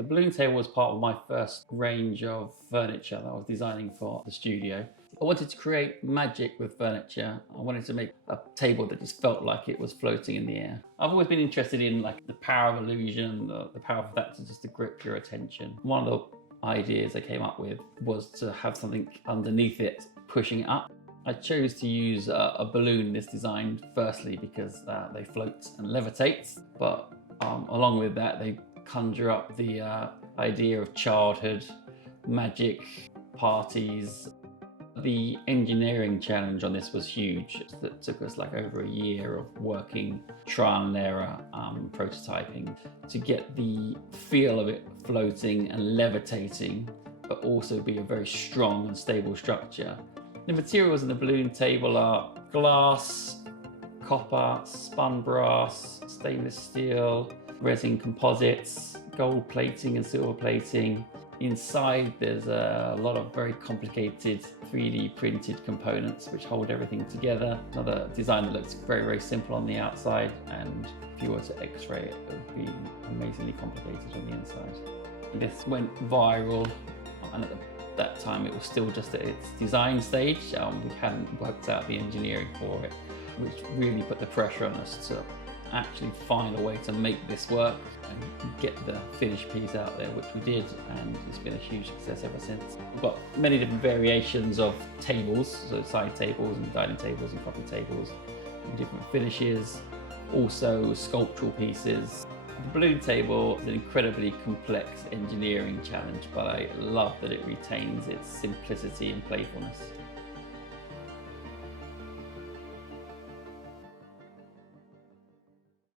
The balloon table was part of my first range of furniture that I was designing for the studio. I wanted to create magic with furniture. I wanted to make a table that just felt like it was floating in the air. I've always been interested in like the power of illusion, the power of that to grip your attention. One of the ideas I came up with was to have something underneath it pushing it up. I chose to use a balloon in this design firstly because they float and levitate, but along with that they conjure up the idea of childhood, magic, parties. The engineering challenge on this was huge. It took us like over a year of working, trial and error, prototyping to get the feel of it floating and levitating, but also be a very strong and stable structure. The materials in the balloon table are glass, copper, spun brass, stainless steel, resin composites, gold plating and silver plating. Inside there's a lot of very complicated 3D printed components which hold everything together. Another design that looks very, very simple on the outside, and if you were to x-ray it, it would be amazingly complicated on the inside. This went viral, and at that time it was still just at its design stage. We hadn't worked out the engineering for it, which really put the pressure on us to actually find a way to make this work and get the finished piece out there, which we did, and it's been a huge success ever since. We've got many different variations of tables, so side tables and dining tables and coffee tables, and different finishes, also sculptural pieces. The balloon table is an incredibly complex engineering challenge, but I love that it retains its simplicity and playfulness.